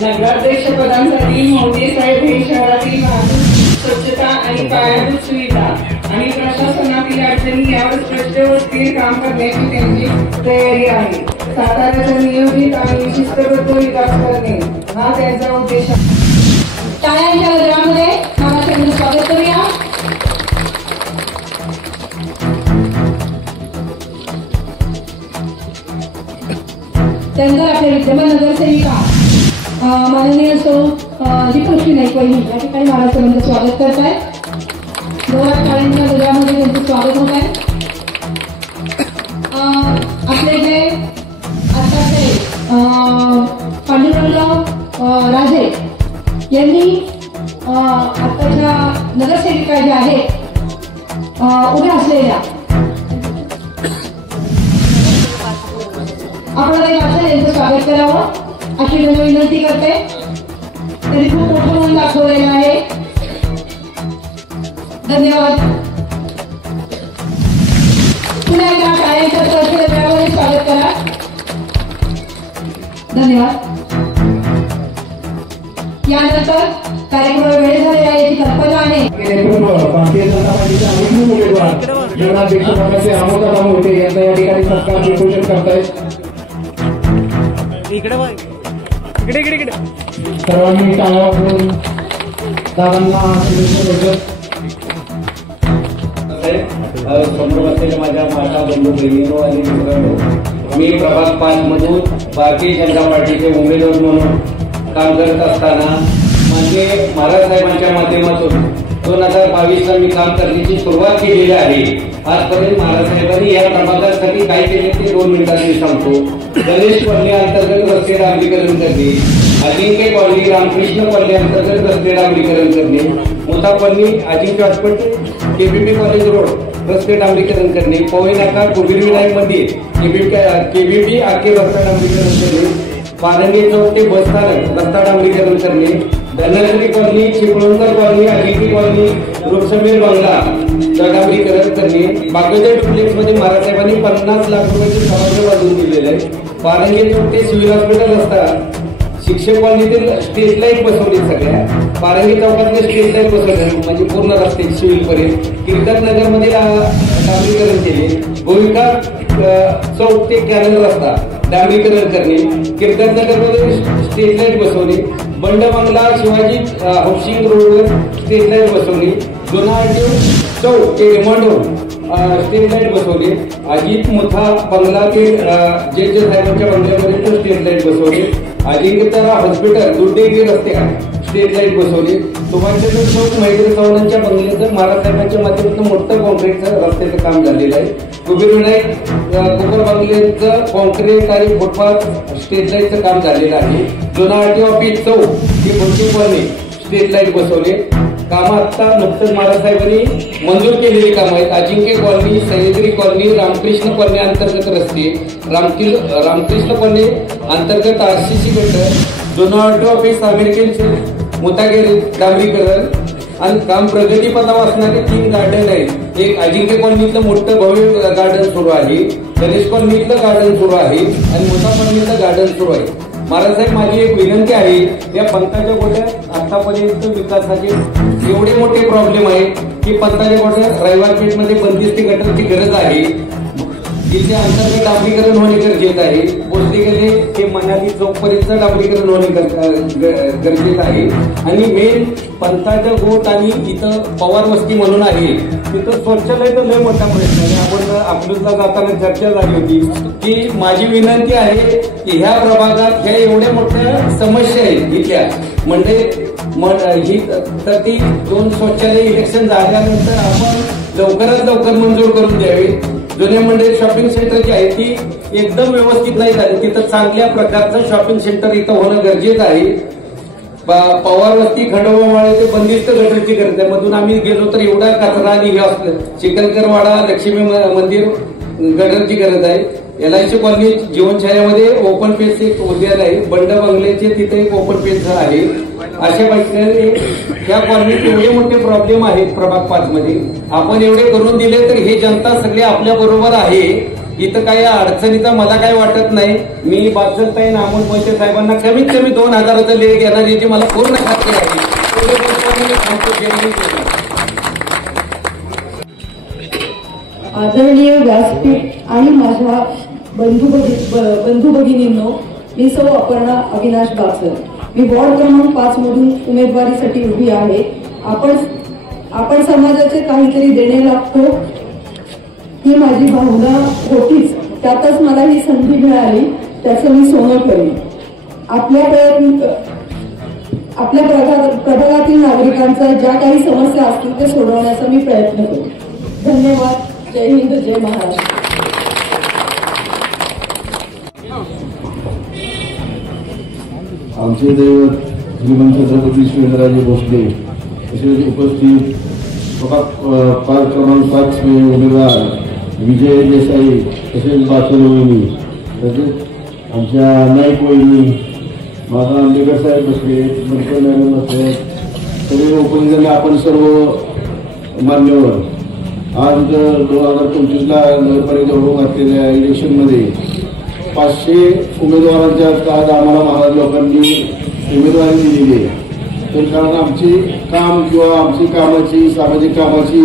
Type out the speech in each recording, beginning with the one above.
नगराध्यक्ष पदांसाठी मोदी साहेब हे शहरातील वाहतूक, स्वच्छता आणि पायाभूत सुविधा आणि प्रशासनातील अडचणी यावर स्पष्ट व स्थिर काम करण्याची त्यांची तयारी आहे. साताऱ्याचा नियोजित आणि शिस्तबद्ध विकास करणे हा त्यांचा उद्देश आहे. टाळ्यांच्या गजरामध्ये नामांकन स्वागत करूया. त्यानंतर आपले विद्यमान नगरसेविका माननीय सौ दीपश्री नाईक वहिनी या ठिकाणी महाराष्ट्रामध्ये स्वागत करत आहेत. जोरात टाळ्यांच्या गजरामध्ये त्यांचं स्वागत होत आहे. आपले जे आताचे पांडुरंग राजे यांनी आताच्या नगरसेविका ज्या आहेत उभ्या असलेल्या आपल्याला यांचं स्वागत करावं अशी मी विनंती करते. त्यांनी खूप मोठं म्हणून दाखवलेलं आहे. धन्यवाद. पुन्हा एकदा टाळ्यांच्या गजरामध्ये स्वागत करा. धन्यवाद. यानंतर कार्यक्रमाला वेळ झालेला आहे याची कल्पना आहे. भारतीय जनता पार्टीचे अनेक उमेदवार नगराध्यक्ष पदाचे आमोदा होते यांचा या ठिकाणी सत्कार घोषित करतायत. सर्वांनी टाळ्या वाजवून दादांना समोर बसलेल्या माझ्या माता बंधू बहिणींनो आणि मित्रांनो, मी प्रभाग 5 मधून भारतीय जनता पार्टीचे उमेदवार म्हणून काम करत असताना म्हणजे महाराज साहेबांच्या माध्यमातून 2022 ला मी काम करण्याची सुरुवात केलेली आहे. आजपर्यंत महाराज साहेबांनी या प्रभागासाठी काय केले ते 2 मिनिटात मी सांगतो. गणेश कॉलनी अंतर्गत रस्ते डांबरीकरण करणे, अजिंक्य कॉलनी रामकृष्ण कॉलनी अंतर्गत रस्ते डांबरीकरण करणे, मुथा कॉलनी अजिंक्य हॉस्पिटल केबीपी कॉलेज रोड रस्ते डांबरीकरण करणे, पवई नाका कुबीरविनायक मंदिर केबीपी आके रस्ता डांबरीकरण करणे, पारंगी चौक ते बस स्थानक रस्ता डांबरीकरण करणे, धनश्री कॉलनी चिपळूणकर कॉलनी अजिंक्य कॉलनी वृक्षमेर बंगला डांबरीकरण करणे, बागोदर डुप्लेक्स मध्ये महाराज साहेबांनी 50 लाख रुपयाचे सभागृह बांधून दिलेले आहे. पारंगी चौक ते सिव्हिल हॉस्पिटल रस्ता, शिक्षक कॉलनीतील स्ट्रीट लाईट बसवली, सगळ्या पारंगी चौकातले स्ट्रीट लाईट बसवले म्हणजे पूर्ण रस्ते सिव्हिल पर्यंत. कीर्तननगर मध्ये डांबरीकरण केले, गोविका चौक ते कॅनल रस्ता डांबरीकरण करणे, कीर्तननगर मध्ये स्ट्रीट लाईट बसवणे, बंड बंगला शिवाजी हाऊसिंग रोडवर स्ट्रीट लाईट बसवणे, जुना चौक ते रिमांड रोड स्ट्रीट लाईट बसवले, अजित मुथा बंगला ते जे साहेबांच्या बंगल्यामध्ये तो स्ट्रीट लाईट बसवले, अजिंक्यतारा हॉस्पिटल दुर्डेगिरी रस्त्यावर स्ट्रीट लाईट बसवली, सुभाषचंद्र चौक महेंद्र चव्हाणांच्या बंगल्याचं महाराज साहेबांच्या माध्यमातून मोठं कॉन्क्रीटचं रस्त्याचं काम झालेलं आहे. कुबीरविनायक कुकर बंगल्याचं कॉन्क्रीट आणि फुटपाथ स्ट्रीट लाईटचं काम झालेलं आहे. जुना आरटी ऑफिस चौक ही मोठी कॉलनी स्ट्रीट लाईट बसवले. कामं आता नुकतंच महाराज साहेबांनी मंजूर केलेली कामं आहेत. Ajinkya colony, Sahyadri colony, Ramkrishna colony अंतर्गत रस्ते, रामकृष्ण कॉलनी अंतर्गत RCC गटर, जुना आरटी ऑफिस अमेरिकन मुतागेरी डांबरीकरण आणि काम प्रगतीपथावर असणारे 3 गार्डन आहेत. एक अजिंक्य कॉलनीतलं मोठं भव्य गार्डन सुरू आहे, गणेश कॉलनीतलं गार्डन सुरू आहे आणि मुथा कॉलनीतलं गार्डन सुरू आहे. महाराज साहेब, माझी एक विनंती आहे, या पंथाच्या गोट्यात आतापर्यंत विकासाचे एवढे मोठे प्रॉब्लेम आहे की पंथाच्या गोट्यात रविवार पेठमध्ये बंदिस्ती गटरची गरज आहे. जिथे अंतर्गत डांबरीकरण होणे गरजेचं आहे. बोलते गेले ते मनाली चौकपर्यंत डांबरीकरण होणे गरजेचं आहे. आणि मेन पंथाच्या गोट आणि इथं पवार वस्ती म्हणून आहे, तिथं स्वच्छतेचा लय मोठा प्रश्न आहे. आपण अकलूजला जाताना चर्चा झाली होती की माझी विनंती आहे की ह्या प्रभागात ह्या एवढ्या मोठ्या समस्या आहेत इथल्या, म्हणजे ही तर ती 2 शौचालय इलेक्शन झाल्यानंतर आपण लवकरात लवकर मंजूर करून द्यावी. जुन्या मंडळी शॉपिंग सेंटर जी आहे ती एकदम व्यवस्थित नाही झाली, तिथं चांगल्या प्रकारचं शॉपिंग सेंटर इथं होणं गरजेचं आहे. पवार वस्ती खंडोबामाळे ते बंदिस्त गटरची गरज आहे. मधून आम्ही गेलो तर एवढा कचरा आणि हे असलं. चिखलकरवाडा लक्ष्मी मंदिर गटरची गरज आहे. LIC कॉलनी जीवनछायामध्ये ओपन पेज एक उद्यान आहे, बंड बंगल्याचे तिथे एक ओपन पेज आहे. अशा प्रकारे या कॉलनीत एवढे मोठे प्रॉब्लेम आहेत प्रभाग 5 मध्ये. आपण एवढे करून दिले तर हे जनता सगळे आपल्या बरोबर आहे. इथं काही अडचणीचा मला काही वाटत नाही. मी बादशाहताई अमोल मोहिते साहेबांना कमीत कमी 2000चं लेख घेणार याची मला पूर्ण खात्री आहे. आदरणीय व्यासपीठ आणि माझ्या बंधू भगिनींनो, मी सौ अपर्णा अविनाश बाचल. मी वॉर्ड क्रमांक 5 मधून उमेदवारीसाठी उभी आहे. आपण समाजाचे काहीतरी देणे लागतो ही माझी भावना होतीच. त्यातच मला ही संधी मिळाली, त्याचं मी सोनं करेन. आपल्या प्रभागातील नागरिकांच्या ज्या काही समस्या असतील ते सोडवण्याचा मी प्रयत्न करू. धन्यवाद. जय हिंद, जय महाराष्ट्र. आमचे दैवत श्रीमंत छत्रपती शिवेंद्रराजे भोसले तसेच उपस्थित प्रभाग क्रमांक 5 उमेदवार विजय देसाई तसेच बाचल वहिनी तसेच आमच्या नाईक वहिनी, माझा आंबेडकर साहेब बसले, मनकर मॅडम बसले, सगळे उपनिधन आपण सर्व मान्यवर. आज 2025ला नगरपालिका घातलेल्या इलेक्शनमध्ये 500 उमेदवारांच्या आज आम्हाला महाराज लोकांनी उमेदवारी दिलेली आहे. तर कारण आमची काम किंवा आमची कामाची सामाजिक कामाची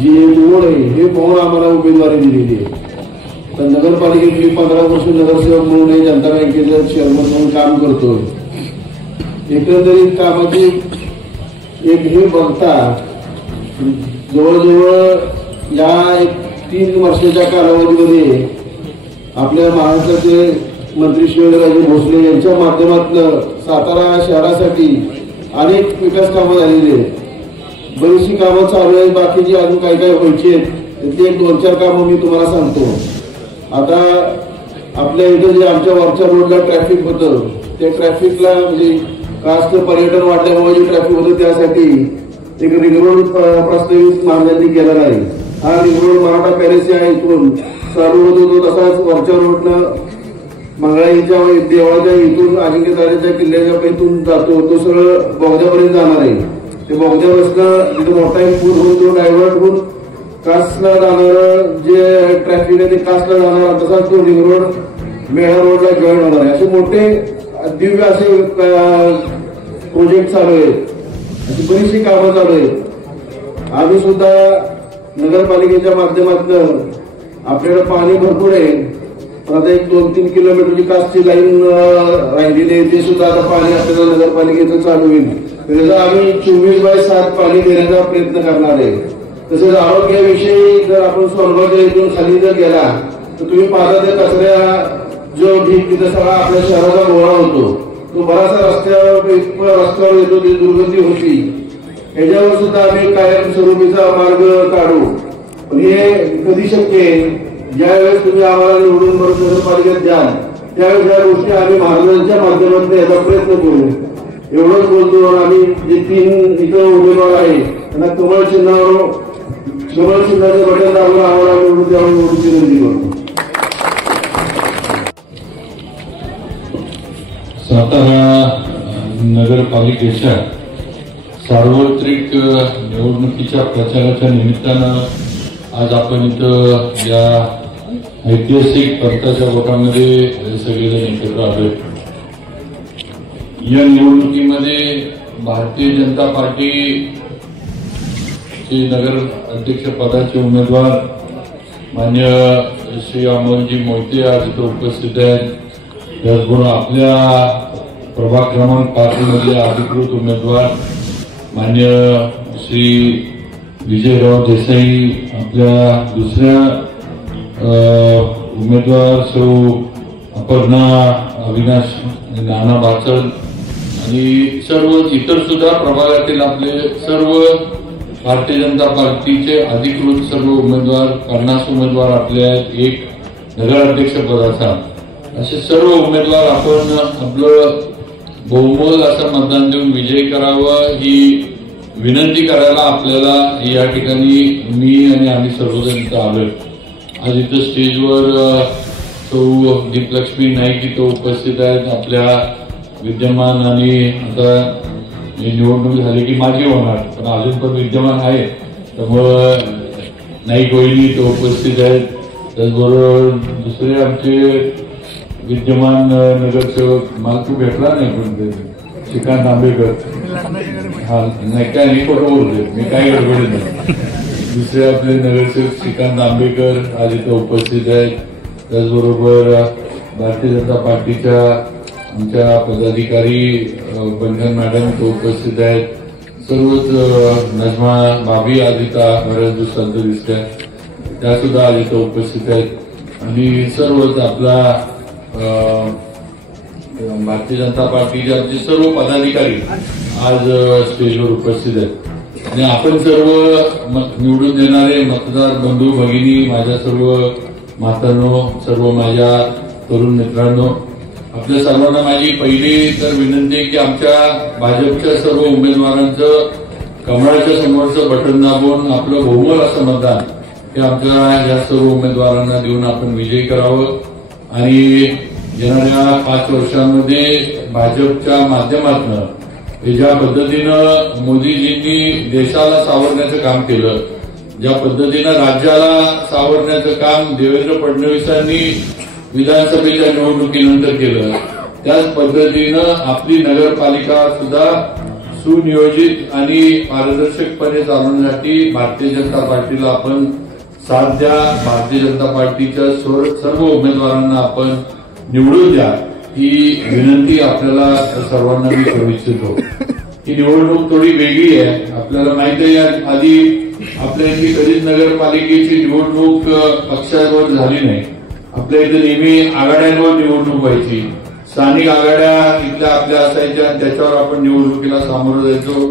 जी निवड आहे हे पाहून आम्हाला उमेदवारी दिलेली आहे. तर नगरपालिकेत मी 15 वर्ष नगरसेवक म्हणून जनता बँकेचं चेअरमन म्हणून काम करतोय. एकंदरीत कामाची एक हे बघता जवळजवळ या 3 वर्षाच्या कालावधीमध्ये आपल्या महाराष्ट्राचे मंत्री शिवेंद्रराजे भोसले यांच्या माध्यमातून सातारा शहरासाठी अनेक विकास कामं झालेली आहेत. बरीचशी कामं चालू आहेत, बाकीची अजून काही काही व्हायची आहेत. त्यातली 1-2-4 कामं मी तुम्हाला सांगतो. आता आपल्या इथे जे आमच्या वरच्या रोडला ट्रॅफिक होतं त्या ट्रॅफिकला म्हणजे कास्ट पर्यटन वाढल्यामुळे जे ट्रॅफिक होतं त्यासाठी एक रिंग रोड प्रस्तावित महाराजांनी केलेला आहे. हा रिंग रोड मराठा पॅलेस आहे इथून चालू होतो, तसाच वरच्या रोडनं मंगळाईच्या देवळाच्या इथून अजिंक्यताऱ्याच्या किल्ल्याच्या पैतून जातो, तो सगळं बोगद्यापर्यंत जाणार आहे. ते बोगद्यापासून तिथे मोठा एक पूल होऊन तो डायव्हर्ट होऊन कासला जाणार जे ट्रॅफिक आहे ते कासला जाणार, तसाच तो रिंग रोड मेळा रोडला जॉईन होणार आहे. असे मोठे दिव्य असे प्रोजेक्ट चालू आहेत, अशी बरीचशी कामं चालू आहेत. आम्ही सुद्धा नगरपालिकेच्या माध्यमातून आपल्याला पाणी भरपूर आहे, पण आता एक 2-3 किलोमीटरची कासची लाईन राहिलेली आहे, ते सुद्धा आता पाणी आपल्याला नगरपालिकेचं चालू होईल. त्याचा आम्ही 24/7 पाणी देण्याचा प्रयत्न करणार आहे. तसेच आरोग्याविषयी जर आपण सोनबाच्या इथून खाली जर गेला तर तुम्ही पाहता त्या कचऱ्या जो ढीक तिथं सगळा आपल्या शहराचा गोळा होतो, तो बराचसा रस्त्यावर येतो, ती दुर्गंधी होती. याच्यावर सुद्धा आम्ही कायमस्वरूपीचा मार्ग काढू. पण हे कधी शक्य आहे? ज्यावेळेस तुम्ही आम्हाला निवडून बरोबर नगरपालिकेत द्याल त्यावेळेस या गोष्टी आम्ही महाराजांच्या माध्यमातून याचा प्रयत्न करू. एवढंच बोलतो. आम्ही जे 3 इथं उमेदवार आहे त्यांना कमळ चिन्हाचे बटन दाबून आम्हाला निवडून द्यावं निवडून विनंती करतो. सातारा नगरपालिकेच्या सार्वत्रिक निवडणुकीच्या प्रचाराच्या निमित्तानं आज आपण इथं या ऐतिहासिक पंथाच्या गोटामध्ये सगळेजण एकत्र आलोय. या निवडणुकीमध्ये भारतीय जनता पार्टीचे नगर अध्यक्ष पदाचे उमेदवार मान्य श्री अमोलजी मोहिते आज इथं उपस्थित आहेत. त्याचबरोबर आपल्या प्रभाग क्रमांक 5 मधले अधिकृत उमेदवार मान्य श्री विजयराव देसाई, आपल्या दुसऱ्या उमेदवार सौ अपर्णा अविनाश नाना बाचल आणि सर्व इतर सुद्धा प्रभागातील आपले सर्व भारतीय जनता पार्टीचे अधिकृत सर्व उमेदवार 50 उमेदवार आपले आहेत. एक नगराध्यक्ष पदाचा असे सर्व उमेदवार आपण आपलं बहुमोल असं मतदान देऊन विजयी करावं ही विनंती करायला आपल्याला या ठिकाणी मी आणि आम्ही सर्वजण इथं आलोय. आज इथं स्टेजवर सौ दीपलक्ष्मी नाईक इथं उपस्थित आहेत. आपल्या विद्यमान आणि आता निवडणूक झाली की माझी होणार पण अजून पण विद्यमान आहे त्यामुळं नाईक वहिनी इथं उपस्थित आहेत. त्याचबरोबर दुसरे आमचे विद्यमान नगरसेवक मला तू भेटला नाही पण श्रीकांत आंबेकर, हा नाही काय नाही खोटं बोलतोय मी, काय गडबडीत नाही. दुसरे आपले नगरसेवक श्रीकांत आंबेकर आज इथं उपस्थित आहेत. त्याचबरोबर भारतीय जनता पार्टीच्या आमच्या पदाधिकारी बंधन मॅडम तो उपस्थित आहेत. सर्वच नजमा भाभी आज इथं बऱ्याच दिवसांत दिसत्या, त्या सुद्धा आज इथं उपस्थित आहेत. आणि सर्वच आपला भारतीय जनता पार्टीचे आमचे सर्व पदाधिकारी आज स्टेजवर उपस्थित आहेत. आणि आपण सर्व निवडून देणारे मतदार बंधू भगिनी, माझ्या सर्व मातांनो, सर्व माझ्या तरुण मित्रांनो, आपल्या सर्वांना माझी पहिली तर विनंती आहे की आमच्या भाजपच्या सर्व उमेदवारांचं कमळाच्या समोरचं बटन दाबून आपलं बहुमत असं मतदान हे आमच्या या सर्व उमेदवारांना देऊन आपण विजयी करावं. आणि येणाऱ्या 5 वर्षांमध्ये भाजपच्या माध्यमातून ज्या पद्धतीनं मोदीजींनी देशाला सावरण्याचं काम केलं, ज्या पद्धतीनं राज्याला सावरण्याचं काम देवेंद्र फडणवीसांनी विधानसभेच्या निवडणुकीनंतर केलं, त्याच पद्धतीनं आपली नगरपालिका सुद्धा सुनियोजित आणि पारदर्शकपणे चालवण्यासाठी भारतीय जनता पार्टीला आपण साथ द्या. भारतीय जनता पार्टीच्या सर्व उमेदवारांना आपण निवडून द्या ही विनंती आपल्याला सर्वांना मी करू इच्छितो. ही निवडणूक थोडी वेगळी आहे. आपल्याला माहिती आहे आधी आपल्या इथे कधीच नगरपालिकेची निवडणूक पक्षावर झाली नाही. आपल्या इथे नेहमी आघाड्यांवर निवडणूक व्हायची, स्थानिक आघाड्या इथल्या आपल्या असायच्या, त्याच्यावर आपण निवडणुकीला सामोरं जायचो.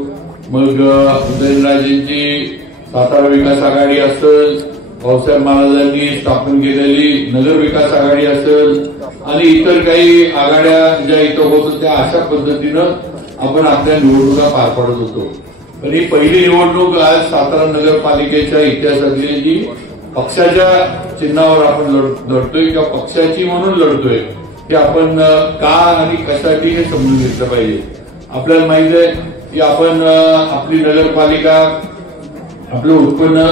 मग उदयनराजेंची सातारा विकास आघाडी असेल, भाऊसाहेब महाराजांनी स्थापन केलेली नगर विकास आघाडी असेल आणि इतर काही आघाड्या ज्या इथं होत होत्या, अशा पद्धतीनं आपण आपल्या निवडणुका पार पाडत होतो. पण ही पहिली निवडणूक आज सातारा नगरपालिकेच्या इतिहासातली जी पक्षाच्या चिन्हावर आपण लढतोय किंवा पक्षाची म्हणून लढतोय, हे आपण का आणि कशासाठी हे समजून घेतलं पाहिजे. आपल्याला माहिती आहे की आपण आपली नगरपालिका, आपलं उत्पन्न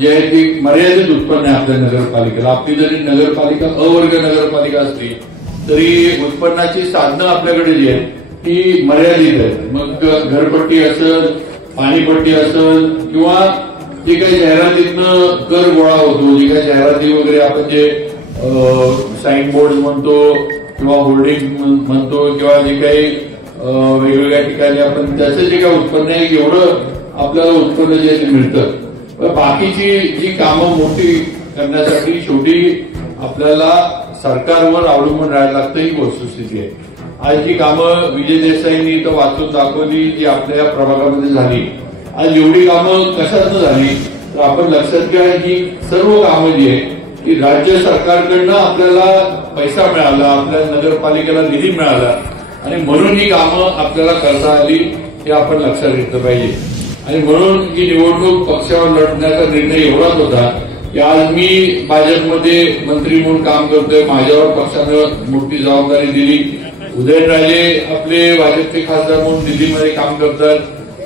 जे आहे ते मर्यादित उत्पन्न आहे आपल्या नगरपालिकेला. आपली जरी नगरपालिका अवर्ग नगरपालिका असली तरी उत्पन्नाची साधनं आपल्याकडे जी आहेत ती मर्यादित आहेत. मग घरपट्टी असेल, पाणीपट्टी असेल किंवा जे काही जाहिरातीतनं कर गोळा होतो, जे काही जाहिराती वगैरे आपण जे साईन बोर्ड म्हणतो किंवा होर्डिंग म्हणतो किंवा जे काही वेगवेगळ्या ठिकाणी आपण त्याचं जे काही उत्पन्न आहे एवढं आपल्याला उत्पन्न जे आहे ते मिळतं. बाकीची जी कामं मोठी करण्यासाठी शेवटी आपल्याला सरकारवर अवलंबून राहायला लागतं, ही वस्तुस्थिती आहे. आज जी कामं विजय देसाईंनी इथं वाचून दाखवली, जी आपल्या या प्रभागामध्ये झाली, आज एवढी कामं कशातनं झाली तर आपण लक्षात घ्या ही सर्व कामं जी आहे की राज्य सरकारकडनं आपल्याला पैसा मिळाला, आपल्या नगरपालिकेला निधी मिळाला आणि म्हणून ही कामं आपल्याला करता आली, हे आपण लक्षात घेतलं पाहिजे. आणि म्हणून ही निवडणूक पक्षावर लढण्याचा निर्णय एवढाच होता की आज मी भाजपमध्ये मंत्री म्हणून काम करतोय, माझ्यावर पक्षानं मोठी जबाबदारी दिली. उदयनराजे आपले भाजपचे खासदार म्हणून दिल्लीमध्ये काम करतात.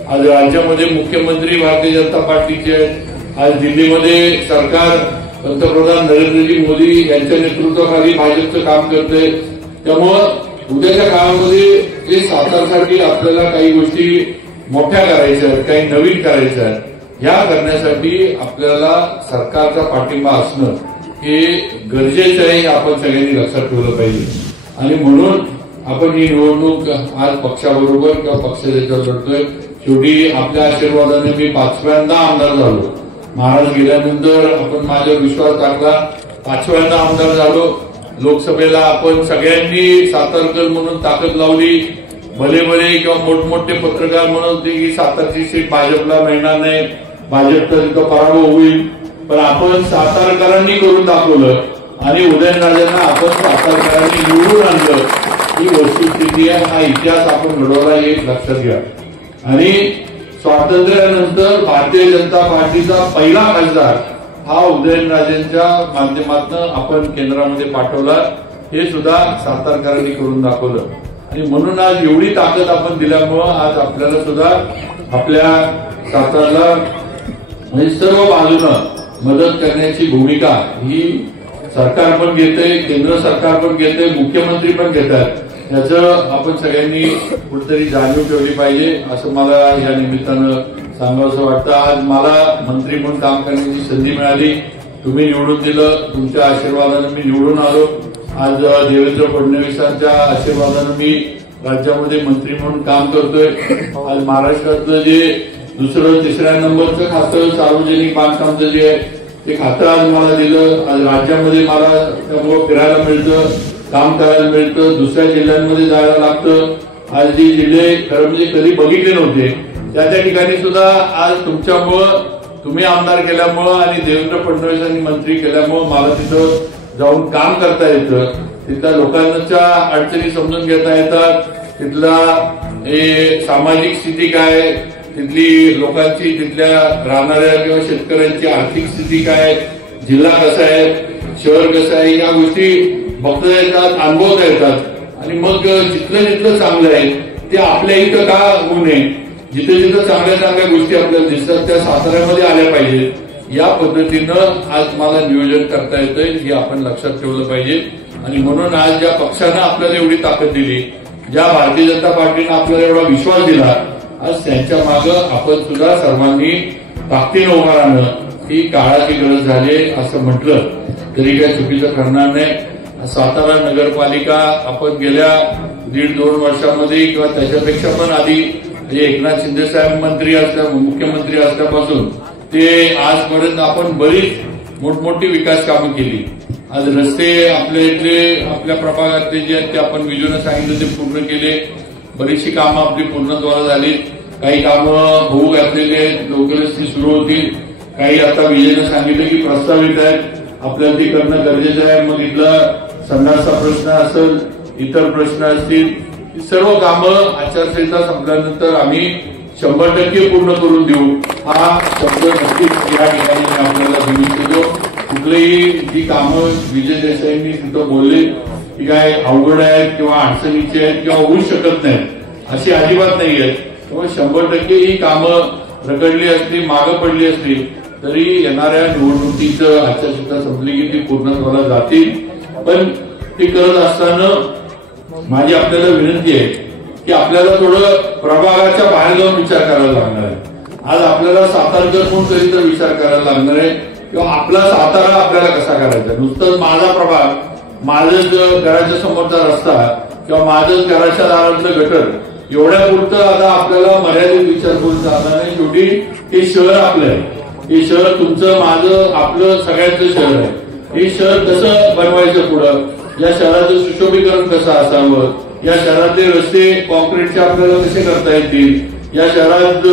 आज राज्यामध्ये मुख्यमंत्री भारतीय जनता पार्टीचे आहेत. आज दिल्लीमध्ये सरकार पंतप्रधान नरेंद्रजी मोदी यांच्या नेतृत्वाखाली भाजपचं काम करतंय. त्यामुळं उद्याच्या काळामध्ये जे सातारसाठी आपल्याला काही गोष्टी मोठ्या करायच्या आहेत, काही नवीन करायच्या आहेत, ह्या करण्यासाठी आपल्याला सरकारचा पाठिंबा असणं हे गरजेचं आहे, हे आपण सगळ्यांनी लक्षात ठेवलं पाहिजे. आणि म्हणून आपण ही निवडणूक आज पक्षाबरोबर किंवा पक्षाच्या लढतोय. शेवटी आपल्या आशीर्वादाने मी 5व्यांदा आमदार झालो. महाराज गेल्यानंतर आपण माझ्यावर विश्वास टाकला, 5व्यांदा आमदार झालो. लोकसभेला आपण सगळ्यांनी सातारकर म्हणून ताकद लावली. भले भले किंवा मोठमोठे पत्रकार म्हणून की सातारची सीट भाजपला मिळणार नाही, भाजपचा तिथं पराभव होईल, पण आपण सातारकरांनी करून दाखवलं आणि उदयनराजेंना आपण सातारकरांनी निवडून आणलं. ही वस्तुस्थिती आहे, हा इतिहास आपण घडवला हे लक्षात घ्या. आणि स्वातंत्र्यानंतर भारतीय जनता पार्टीचा पहिला खासदार हा उदयनराजेंच्या माध्यमातून आपण केंद्रामध्ये पाठवला, हे सुद्धा सातारकरांनी करून दाखवलं. आणि म्हणून आज एवढी ताकद आपण दिल्यामुळं आज आपल्याला सुद्धा आपल्या सातारला म्हणजे सर्व बाजूनं मदत करण्याची भूमिका ही सरकार पण घेते, केंद्र सरकार पण घेते, मुख्यमंत्री पण घेतात। याचं आपण सगळ्यांनी कुठेतरी जाणीव ठेवली पाहिजे असं मला या निमित्तानं सांगावंसं वाटतं। आज मला मंत्री म्हणून काम करण्याची संधी मिळाली, तुम्ही निवडून दिलं, तुमच्या आशीर्वादानं मी निवडून आलो। आज देवेंद्र फडणवीसांच्या आशीर्वादानं मी राज्यामध्ये मंत्री म्हणून काम करतोय। आज महाराष्ट्रातलं जे दुसरं तिसऱ्या नंबरचं खातं सार्वजनिक बांधकामचं जे आहे ते खातं आज मला दिलं। आज राज्यामध्ये मला त्यामुळं फिरायला मिळतं, काम करायला मिळतं, दुसऱ्या जिल्ह्यांमध्ये जायला लागतं। आज जे जिल्हे खरं म्हणजे कधी बघितले नव्हते त्या ठिकाणी सुद्धा आज तुमच्यामुळं, तुम्ही आमदार केल्यामुळं आणि देवेंद्र फडणवीसांनी मंत्री केल्यामुळं मला तिथं जाऊन काम करता येतं, तिथल्या लोकांच्या अडचणी समजून घेता येतात, तिथला सामाजिक स्थिती काय, तिथली लोकांची, तिथल्या राहणाऱ्या किंवा शेतकऱ्यांची आर्थिक स्थिती काय, जिल्हा कसा आहे, शहर कसं आहे, या गोष्टी बघता येतात, अनुभवता येतात। आणि मग जिथलं जिथलं चांगलं आहे ते आपल्या इथं का होऊ नये, जिथे जिथं चांगल्या चांगल्या गोष्टी आपल्याला दिसतात त्या साताऱ्यामध्ये आल्या पाहिजेत, या पद्धतीनं आज मला नियोजन करता येतंय, हे आपण लक्षात ठेवलं पाहिजे। आणि म्हणून आज ज्या पक्षानं आपल्याला एवढी ताकद दिली, ज्या भारतीय जनता पार्टीनं आपल्याला एवढा विश्वास दिला, आज त्यांच्या मागं आपण सुद्धा सर्वांनी ताकदीनं उभा राहणं ही काळाची गरज झाली असं म्हटलं तरी काही चुकीचं ठरणार नाही। सातारा नगरपालिका आपण गेल्या 1.5-2 वर्षामध्ये किंवा त्याच्यापेक्षा पण आधी एकनाथ शिंदे साहेब मुख्यमंत्री असल्यापासून ते आजपर्यंत आपण बरीच मोठमोठी विकास कामं केली। आज रस्ते आपल्या इथले, आपल्या प्रभागातले जे आहेत ते आपण विजून सांगितलं ते पूर्ण केले, बरीचशी कामं आपली पूर्णत्वाला झाली, काही कामं होऊ घातलेले लवकरच ती सुरू होतील, काही आता विजयनं सांगितलं की प्रस्तावित आहेत, आपल्याला ती करणं गरजेचं आहे। मग इथला संघाचा प्रश्न असेल, इतर प्रश्न असतील, ही सर्व कामं आचारसंहिता संपल्यानंतर आम्ही 100% पूर्ण करून देऊ, हा शब्द नक्कीच या ठिकाणी आपल्याला देऊ इच्छितो। कुठलीही जी कामं विजय देसाईंनी तिथं बोलले की काय अवघड आहेत किंवा अडचणीची आहेत किंवा होऊ शकत नाहीत अशी अजिबात नाही आहेत, त्यामुळे 100% ही कामं रखडली असली, मागं पडली असली तरी येणाऱ्या निवडणुकीचं आचारसंहिता संपली की ती पूर्णत्वाला जातील। पण ती करत असताना माझी आपल्याला विनंती आहे की आपल्याला थोडं प्रभागाच्या बाहेर जाऊन विचार करायला लागणार आहे। आज आपल्याला सातारकर म्हणून कधी तर विचार करायला लागणार आहे किंवा आपला सातारा आपल्याला कसा करायचा, नुसतं माझा प्रभाग, माझंच घराच्या समोरचा रस्ता किंवा माझंच घराच्या दारातलं गटर एवढ्या पुरतं आता आपल्याला मर्यादित विचार करून चालणार नाही। शेवटी हे शहर आपलं आहे, हे शहर तुमचं, माझं, आपलं सगळ्यांचं शहर आहे। हे शहर कसं बनवायचं पुढं, या शहराचं सुशोभीकरण कसं असावं, या शहरातले रस्ते कॉन्क्रीटचे आपल्याला कसे करता येतील, या शहरात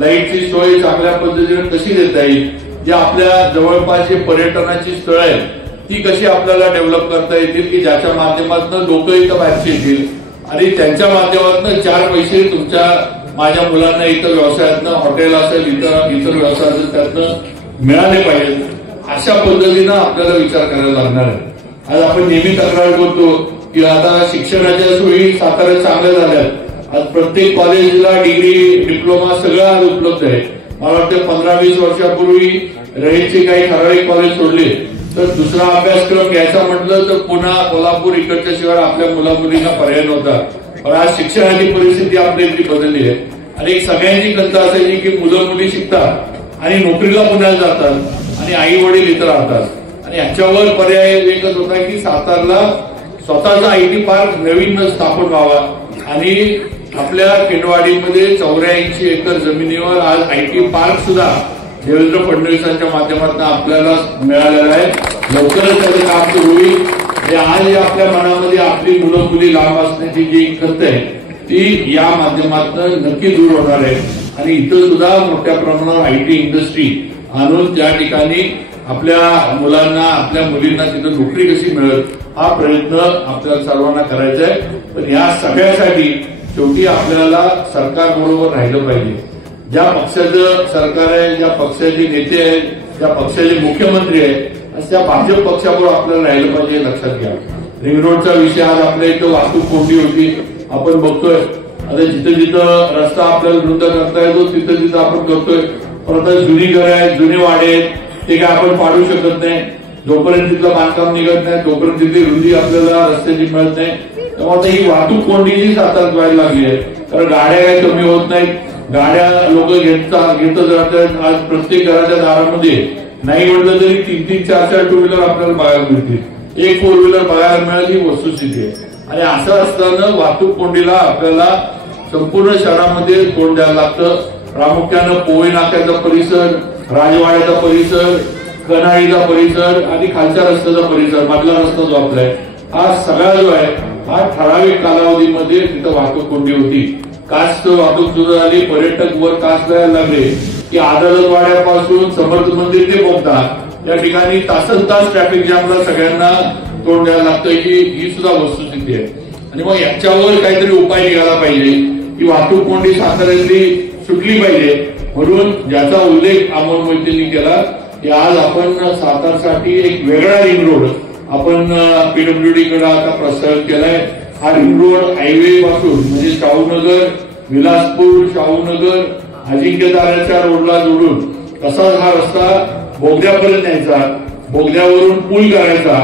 लाईटची सोय चांगल्या पद्धतीने कशी देता येईल, जे आपल्या जवळपास जे पर्यटनाची स्थळं आहेत ती कशी आपल्याला डेव्हलप करता येतील की ज्याच्या माध्यमातून लोक इथं बाहेरचे येतील आणि त्यांच्या माध्यमातून 4 पैसे तुमच्या माझ्या मुलांना इतर व्यवसायातनं, हॉटेल असेल, इतर व्यवसाय असेल त्यातनं मिळाले पाहिजेत, अशा पद्धतीनं आपल्याला विचार करायला लागणार आहे। आज आपण नेहमी तक्रार करतो की आता शिक्षणाच्या सोयी साताऱ्यात चांगल्या झाल्यात, आज प्रत्येक कॉलेजला डिग्री, डिप्लोमा सगळं आज उपलब्ध आहे। मला वाटतं 15-20 वर्षापूर्वी रहितचे काही ठराविक कॉलेज सोडले तर दुसरा अभ्यासक्रम घ्यायचा म्हटलं तर पुन्हा कोल्हापूर इकडच्या शिवाय आपल्या मुला मुलींना पर्याय नव्हता। पण आज शिक्षणाची परिस्थिती आपल्या इथली बदलली आहे आणि एक सगळ्यांची खंत असायची की मुलं मुली शिकतात आणि नोकरीला पुण्याला जातात आणि आई वडील इथं राहतात आणि याच्यावर पर्याय एकच होता की सातारला स्वतःचा आयटी पार्क नवीन स्थापन व्हावा आणि आपल्या केंडवाडीमध्ये 84 एकर जमिनीवर आज आयटी पार्क सुद्धा देवेंद्र फडणवीसांच्या माध्यमातून आपल्याला मिळालेलं आहे। लवकरच त्याचं काम सुरू होईल। आज आपल्या मनामध्ये आपली मुलं मुली लांब असण्याची जी खंत आहे ती या माध्यमातून नक्की दूर होणार आहे आणि इथं सुद्धा मोठ्या प्रमाणावर आयटी इंडस्ट्री आणून त्या ठिकाणी आपल्या मुलांना, आपल्या मुलींना तिथं नोकरी कशी मिळेल हा प्रयत्न आपल्याला सर्वांना करायचा आहे। पण या सगळ्यासाठी शेवटी आपल्याला सरकार बरोबर राहिलं पाहिजे। ज्या पक्षाचं सरकार आहे, ज्या पक्षाचे नेते आहेत, ज्या पक्षाचे मुख्यमंत्री आहेत अशा भाजप पक्षाबरोबर आपल्याला राहिलं पाहिजे, लक्षात घ्या। रिंग रोडचा विषय आज आपल्या इथं वाहतूक कोंडी होती, आपण बघतोय। आता जिथं जिथं रस्ता आपल्याला रुंद करता येतो तिथं तिथं आपण करतोय, परत जुनी घरं आहेत, जुने वाडे आहेत, ते काय आपण पाडू शकत नाही। जोपर्यंत तिथलं बांधकाम निघत नाही तोपर्यंत तिथे रुंदी आपल्याला रस्त्याची मिळत नाही. त्यामुळे आता ही वाहतूक कोंडीची सातारात व्हायला लागली आहे. कारण गाड्या काही कमी होत नाहीत, गाड्या लोक घेतच राहतात. आज प्रत्येक घराच्या दारामध्ये नाही म्हटलं तरी 3-3, 4-4 टू व्हीलर आपल्याला बघायला मिळतील. एक 4 व्हीलर बघायला मिळाली ही वस्तुस्थिती आहे. आणि असं असताना वाहतूक कोंडीला आपल्याला संपूर्ण शहरामध्ये तोंड द्यायला लागतं. प्रामुख्यानं पोवई नाक्याचा परिसर, राजवाड्याचा परिसर, कन्हाळीचा परिसर आणि खालच्या रस्त्याचा परिसर, मधला रस्ता जो आपला आहे हा सगळा जो आहे हा ठराविक कालावधीमध्ये तिथं वाहतूक कोंडी होती. कास्ट वाहतूक सुरू झाली, पर्यटक वर कास्ट द्यायला लागले की आदलतवाड्यापासून समर्थ मंदिर ते बोगदा या ठिकाणी तासन तास ट्रॅफिक जॅमला सगळ्यांना तोंड द्यायला लागतंय की ही सुद्धा वस्तुस्थिती आहे. आणि मग याच्यावर काहीतरी उपाय निघाला पाहिजे की वाहतूक कोंडी साताऱ्यातली सुटली पाहिजे. म्हणून ज्याचा उल्लेख अमोल मोहितेंनी केला की आज आपण सातारसाठी एक वेगळा रिंग रोड आपण पीडब्ल्यूडी कडे आता प्रस्तावित केलाय. हा रिंग रोड हायवे पासून म्हणजे शाहूनगर, विलासपूर, शाहूनगर, अजिंक्यताऱ्याच्या रोडला जोडून तसाच हा रस्ता बोगद्यापर्यंत न्यायचा, बोगद्यावरून पूल करायचा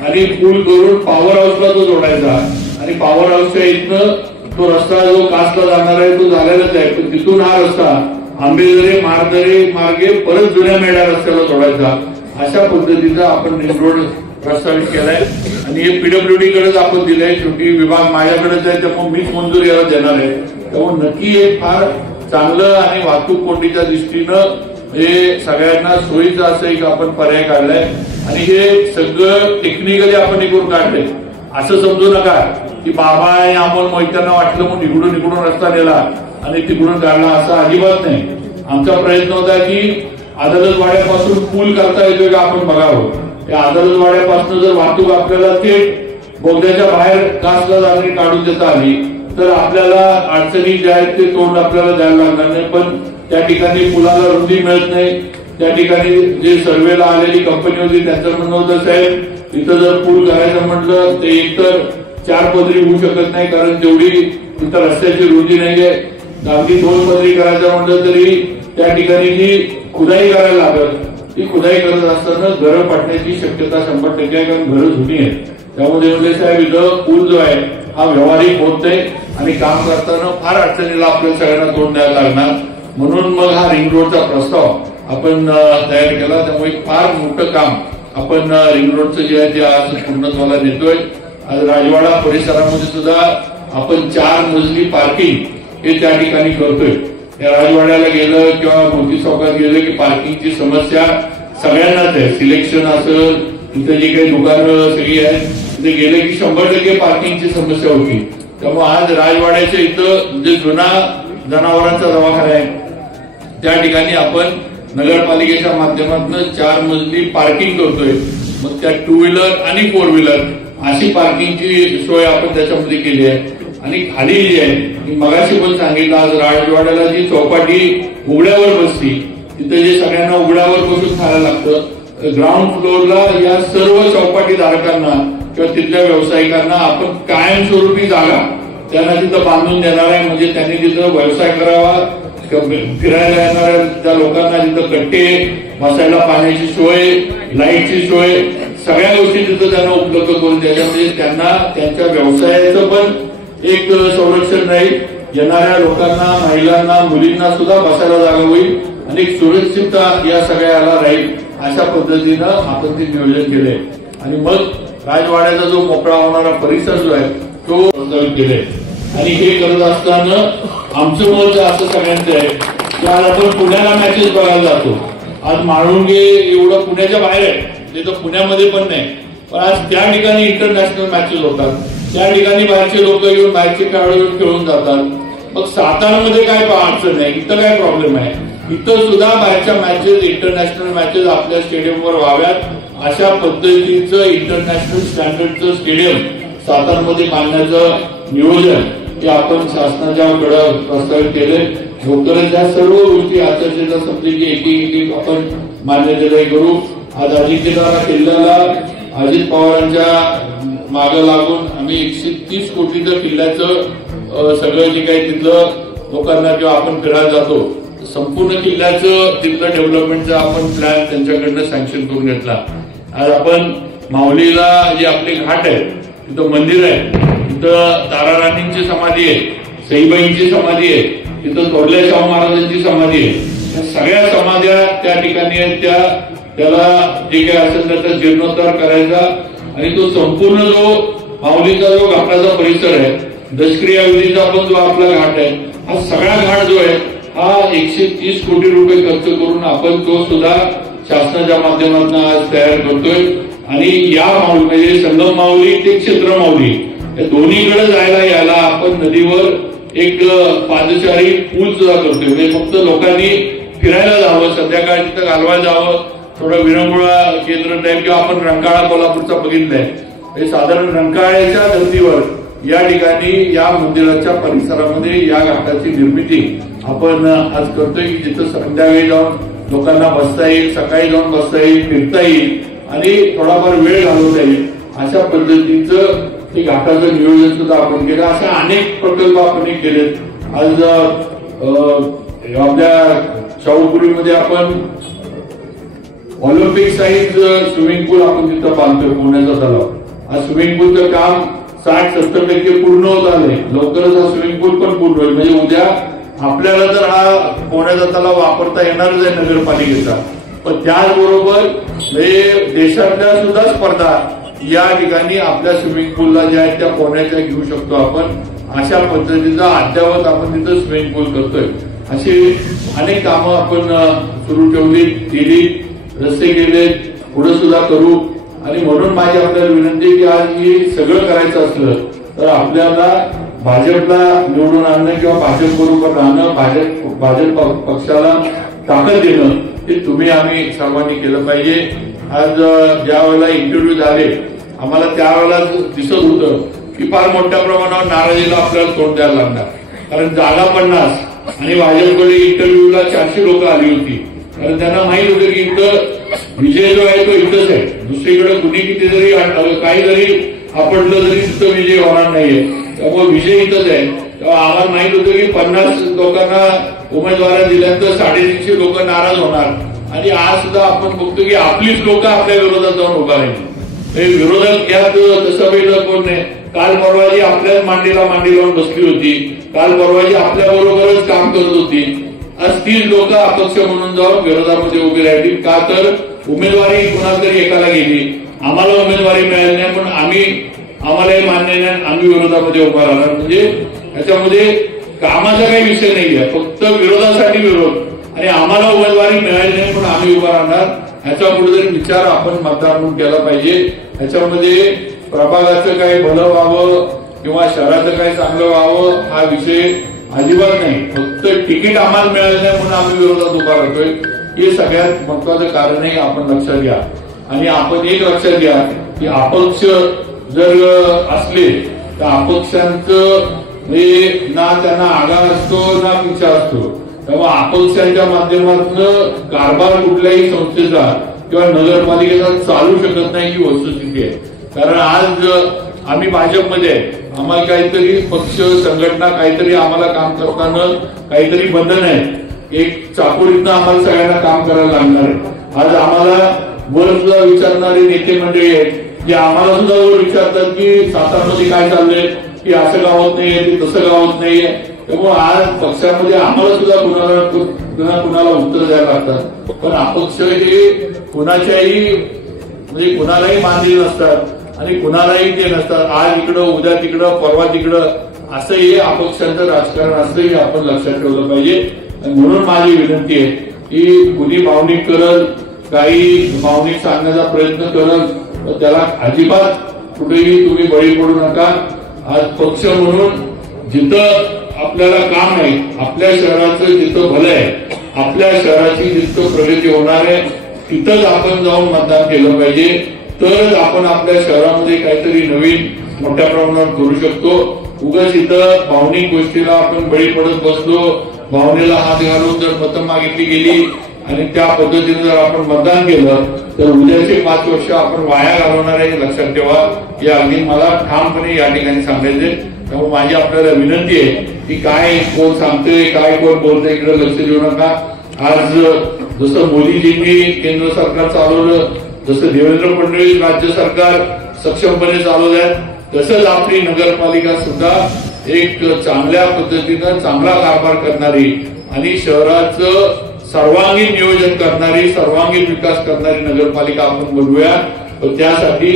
आणि पूल करून पॉवर हाऊसला तो जोडायचा आणि पॉवर हाऊसच्या इथनं तो रस्ता जो कासला जाणार आहे तो झालेलाच आहे. पण तिथून हा रस्ता आंबेदरे, मारदरे मार्गे परत जुन्या मेढा रस्त्याला जोडायचा. अशा पद्धतीचा आपण रिंग रोड प्रस्तावित केलाय आणि हे पीडब्ल्यूडी कडेच आपण दिलंय. शेवटी विभाग माझ्याकडेच आहे त्यामुळे मीच मंजुरी याला देणार आहे. त्यामुळे नक्की हे फार चांगलं आणि वाहतूक कोंडीच्या दृष्टीनं हे सगळ्यांना सोयीचं असं एक आपण पर्याय काढलाय आणि हे सगळं टेक्निकली आपण इकडून काढलंय. असं समजू नका की बाबा आणि अमोल मोहित्यांना वाटलं म्हणून इकडून रस्ता नेला आणि तिकडून काढला, असं अजिबात नाही. आमचा प्रयत्न होता की आदलतवाड्यापासून पूल करता येतोय का आपण बघावं. त्या आदलतवाड्यापासून जर वाहतूक आपल्याला थेट बोगद्याच्या बाहेर कासला जाणारी काढून देता आली तर आपल्याला अडचणी ज्या आहेत ते तोंड आपल्याला द्यायला लागणार नाही. पण त्या ठिकाणी पुलाला रुंदी मिळत नाही. त्या ठिकाणी जे सर्वेला आलेली कंपनी होती त्यांचं म्हणणं होतं साहेब इथं जर पूल करायचं म्हटलं ते एकतर 4 पदरी होऊ शकत नाही कारण तेवढी तिथं रस्त्याची रुंदी नाहीये. अगदी 2 पदरी करायचं म्हटलं तरी त्या ठिकाणी जी खुदाई करायला लागत ती खुदाई करत असताना घरं पडण्याची शक्यता 100% आहे कारण घरं जुनी आहेत. त्यामुळे देवले साहेब इथं पूल जो आहे हा व्यावहारिक होत नाही आणि काम करताना फार अडचणीला आपल्याला सगळ्यांना तोंड द्यायला लागणार. म्हणून मग हा रिंग रोडचा प्रस्ताव आपण तयार केला. त्यामुळे फार मोठं काम आपण रिंग रोडचं जे आहे ते आज पूर्णत्वाला नेतोय. आज राजवाडा परिसरामध्ये सुद्धा आपण 4 मजली पार्किंग हे त्या ठिकाणी करतोय. या राजवाड्याला गेलं किंवा मोठी चौकात गेलं की पार्किंगची समस्या सगळ्यांनाच आहे. सिलेक्शन असेल, इथं जी काही दुकानं सगळी आहेत तिथे गेले की 100% पार्किंगची समस्या होती. त्यामुळे आज राजवाड्याच्या इथं जे जुना जनावरांचा दवाखाना आहे त्या ठिकाणी आपण नगरपालिकेच्या माध्यमातून 4 मजली पार्किंग करतोय. मग त्या 2 व्हीलर आणि 4 व्हीलर अशी पार्किंगची सोय आपण त्याच्यामध्ये केली आहे. आणि खाली जी आहे मी मगाशी पण सांगितलं आज राजवाड्याला जी चौपाटी उघड्यावर बसती तिथे जे सगळ्यांना उघड्यावर बसून खायला लागतं, ग्राउंड फ्लोअरला या सर्व चौपाटी धारकांना किंवा तिथल्या व्यावसायिकांना आपण कायमस्वरूपी जागा त्यांना तिथं बांधून देणार आहे. म्हणजे त्यांनी तिथं व्यवसाय करावा, फिरायला येणाऱ्या त्या लोकांना तिथं कट्टे, बसायला पाण्याची सोय, लाईटची सोय सगळ्या गोष्टी तिथं त्यांना उपलब्ध करून त्याच्यामध्ये त्यांना त्यांच्या व्यवसायाचं पण एक संरक्षण राहील. येणाऱ्या लोकांना, महिलांना, मुलींना सुद्धा बसायला जागा होईल आणि एक सुरक्षितता या सगळ्याला राहील. अशा पद्धतीनं आपण ते नियोजन केलंय आणि मग राजवाड्याचा जो मोकळा होणारा परिसर जो आहे तो प्रस्तावित केलाय. आणि हे करत असताना आमचं मत असं सगळ्यांचं आहे की आज आपण पुण्याला मॅचेस बघायला जातो. आज म्हाळुंगे एवढं पुण्याच्या बाहेर आहे, ते तर पुण्यामध्ये पण नाही. पण आज त्या ठिकाणी इंटरनॅशनल मॅचेस होतात, त्या ठिकाणी बाहेरचे लोक येऊन बाहेरचे खेळाडू येऊन खेळून जातात. मग सातारामध्ये काय अडचण नाही, इथं काय प्रॉब्लेम आहे. इथं सुद्धा बाहेरच्या मॅचेस, इंटरनॅशनल मॅचेस आपल्या स्टेडियमवर व्हाव्यात अशा पद्धतीचं इंटरनॅशनल स्टँडर्डचं स्टेडियम सातारमध्ये बांधण्याचं नियोजन हे आपण शासनाच्या कडे प्रस्तावित केले. लवकरच या सर्व गोष्टी आचर्चेचा समजे की एक आपण मान्यतेलाही करू. आज अजिंक्यतारा किल्ल्याला अजित पवारांच्या मागं लागून आम्ही 130 कोटीचं किल्ल्याचं सगळं जे काही तिथलं लोकांना किंवा आपण फिरायला जातो संपूर्ण किल्ल्याचं तिथलं डेव्हलपमेंटचा आपण प्लॅन त्यांच्याकडनं सँक्शन करून घेतला आज आपण माऊलीला जे आपले घाट आहे तिथं मंदिर आहे, तिथं ताराराणींची समाधी आहे, सईबाईंची समाधी आहे, तिथं थोरल्या शाहू महाराजांची समाधी आहे. या सगळ्या समाध्या त्या ठिकाणी आहेत. त्याला जे काही असेल त्याचा जीर्णोद्धार करायचा आणि तो संपूर्ण जो माऊलीचा जो घाटाचा परिसर आहे, दशक्रिया विधीचा पण जो आपला घाट आहे, हा सगळा घाट जो आहे हा 130 कोटी रुपये खर्च करून आपण तो सुद्धा शासनाच्या माध्यमातून आज तयार करतोय. आणि या माऊली म्हणजे संगम माऊली ते क्षेत्र माऊली या दोन्हीकडे जायला यायला आपण नदीवर एक पादचारी पूल सुद्धा करतोय. म्हणजे फक्त लोकांनी फिरायला जावं, संध्याकाळी तिथं घालवायला जावं, थोडं विरंगुळा केंद्र टाईप किंवा आपण रंकाळा कोल्हापूरचा बघितलाय, हे साधारण रंकाळ्याच्या धर्तीवर या ठिकाणी या मंदिराच्या परिसरामध्ये या घाटाची निर्मिती आपण आज करतोय की जिथं संध्याकाळी जाऊन लोकांना बसता येईल, सकाळी जाऊन बसता येईल, फिरता येईल आणि थोडाफार वेळ घालवता येईल अशा पद्धतीचं ते घाटाचं नियोजन सुद्धा आपण केलं. अशा अनेक प्रकल्प आपण केले. आज आपल्या शाहूपुरीमध्ये आपण ऑलिम्पिक साईज स्विमिंग पूल आपण तिथं बांधतोय, पुण्याचा तलाव. आज स्विमिंग पूलचं काम 60-70% पूर्ण होत आलंय. लवकरच हा स्विमिंग पूल पण पूर्ण होईल. म्हणजे उद्या आपल्याला तर हा पुण्याचा तलाव वापरता येणारच आहे नगरपालिकेचा, पण त्याचबरोबर देशातल्या सुद्धा स्पर्धा या ठिकाणी आपल्या स्विमिंग पूलला ज्या आहेत त्या पोहण्याच्या घेऊ शकतो आपण. अशा पद्धतीचा अद्यावत आपण तिथं स्विमिंग पूल करतोय. अशी अनेक कामं आपण सुरू ठेवली, केली, रस्ते केले, पुढे सुद्धा करू. आणि म्हणून माझी आपल्याला विनंती की आज हे सगळं करायचं असलं तर आपल्याला भाजपला निवडून आणणं किंवा भाजप बरोबर राहणं, भाजप पक्षाला ताकद देणं हे तुम्ही आम्ही सर्वांनी केलं पाहिजे. आज ज्या वेळेला इंटरव्ह्यू झाले आम्हाला त्यावेळेला दिसत होतं की फार मोठ्या प्रमाणावर नाराजीला आपल्याला तोंड द्यायला लागणार, कारण जागा 50 आणि भाजपकडे इंटरव्ह्यूला 400 लोक आली होती. कारण त्यांना माहित होतं की इथं विजय जो आहे तो इथंच आहे, दुसरीकडे कुणी किती जरी काही जरी आपटलं तरी तिथं विजय होणार नाहीये, त्यामुळे विजय इथंच आहे. तेव्हा आम्हाला माहित होतं की 50 लोकांना उमेदवारी दिल्यानंतर 350 लोक नाराज होणार. आणि आज सुद्धा आपण बघतो की आपलीच लोक आपल्या विरोधात जाऊन उभा राहिली. विरोधात यात तसं वेगळं कोण नाही. काल परवाजी आपल्याच मांडीला मांडी लावून बसली होती, काल परवाजी आपल्या बरोबरच काम करत होती. आज 30 लोक अपक्ष म्हणून जाऊन विरोधामध्ये उभी राहिली. का तर उमेदवारी कोणाला तरी एकाला गेली, आम्हाला उमेदवारी मिळाली नाही, पण आम्हालाही मान्य नाही, आम्ही विरोधामध्ये उभा राहणार. म्हणजे याच्यामध्ये कामाचा काही विषय नाहीये, फक्त विरोधासाठी विरोध आणि आम्हाला उमेदवारी मिळाली नाही पण आम्ही उभा राहणार. ह्याचा कुठेतरी विचार आपण मतदार म्हणून केला पाहिजे. ह्याच्यामध्ये प्रभागाचं काही भलं व्हावं किंवा शहराचं काही चांगलं व्हावं हा विषय अजिबात नाही. फक्त तिकीट आम्हाला मिळालं नाही म्हणून आम्ही विरोधात उभा राहतोय, हे सगळ्यात महत्वाचं कारण आहे. आपण लक्षात घ्या. आणि आपण एक लक्षात घ्या की अपक्ष जर असले तर अपक्षांचं ना त्यांना आघात असतो ना पिछा असतो. तेव्हा अपक्षांच्या माध्यमातून कारभार कुठल्याही संस्थेचा किंवा नगरपालिकेचा चालू शकत नाही ही वस्तुस्थिती आहे. कारण आज आम्ही भाजपमध्ये आहे, आम्हाला काहीतरी पक्ष संघटना काहीतरी आम्हाला काम करताना काहीतरी बंधन आहे. एक चाकोरीतनं आम्हाला सगळ्यांना काम करायला लागणार आहे. आज आम्हाला वर सुद्धा विचारणारे नेते मंडळी आहेत जे आम्हाला सुद्धा वर विचारतात की सातारमध्ये काय चाललंय, की असं गावात नाहीये, की तसं गावात नाहीये. त्यामुळे आज पक्षामध्ये आम्हाला सुद्धा कुणाला उत्तर द्यायला लागतात. पण अपक्ष हे कुणाच्याही म्हणजे कुणालाही मानलेले नसतात आणि कुणालाही ते नसतात. आज इकडं उद्या तिकडं परवा तिकडं असंही अपक्षांचं राजकारण असंही आपण लक्षात ठेवलं पाहिजे. म्हणून माझी विनंती आहे की कुणी भावनिक करल, काही भावनिक सांगण्याचा प्रयत्न करल तर त्याला अजिबात कुठेही तुम्ही बळी पडू नका. आज पक्ष म्हणून जिथं आपल्याला काम आहे, आपल्या शहराचं जिथं भलं आहे, आपल्या शहराची जिथं प्रगती होणार आहे तिथंच आपण जाऊन मतदान केलं पाहिजे. तरच आपण आपल्या शहरामध्ये काहीतरी नवीन मोठ्या प्रमाणात करू शकतो. उगाच इथं भावनिक गोष्टीला आपण बळी पडत बसलो, भावनेला हात घालून जर मतं मागितली गेली आणि त्या पद्धतीने जर आपण मतदान केलं तर उद्याचे 5 वर्ष आपण वाया घालवणार आहे, लक्षात ठेवा. हे अगदी मला ठामपणे या ठिकाणी सांगायचे. त्यामुळे माझी आपल्याला विनंती आहे की काय कोण सांगतोय, काय कोण बोलतोय इकडे लक्ष देऊ नका. आज जसं मोदीजींनी केंद्र सरकार चालवलं जसं देवेंद्र फडणवीस राज्य सरकार सक्षमपणे चालवत आहे, तसंच आपली नगरपालिका सुद्धा एक चांगल्या पद्धतीनं चांगला कारभार करणारी आणि शहराचं सर्वांगीण नियोजन करणारी, सर्वांगीण विकास करणारी नगरपालिका आपण बनवूया. त्यासाठी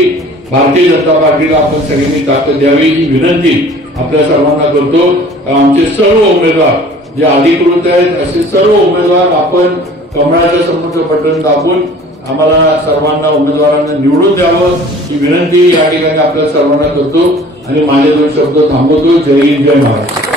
भारतीय जनता पार्टीला आपण सगळ्यांनी ताकद द्यावी ही विनंती आपल्या सर्वांना करतो. आमचे सर्व उमेदवार जे अधिकृत आहेत असे सर्व उमेदवार आपण कमळाच्या समोरचं बटन दाबून आम्हाला सर्वांना उमेदवारांना निवडून द्यावं ही विनंती या ठिकाणी आपल्या सर्वांना करतो आणि माझे दोन शब्द थांबवतो. जय हिंद, जय महाराष्ट्र.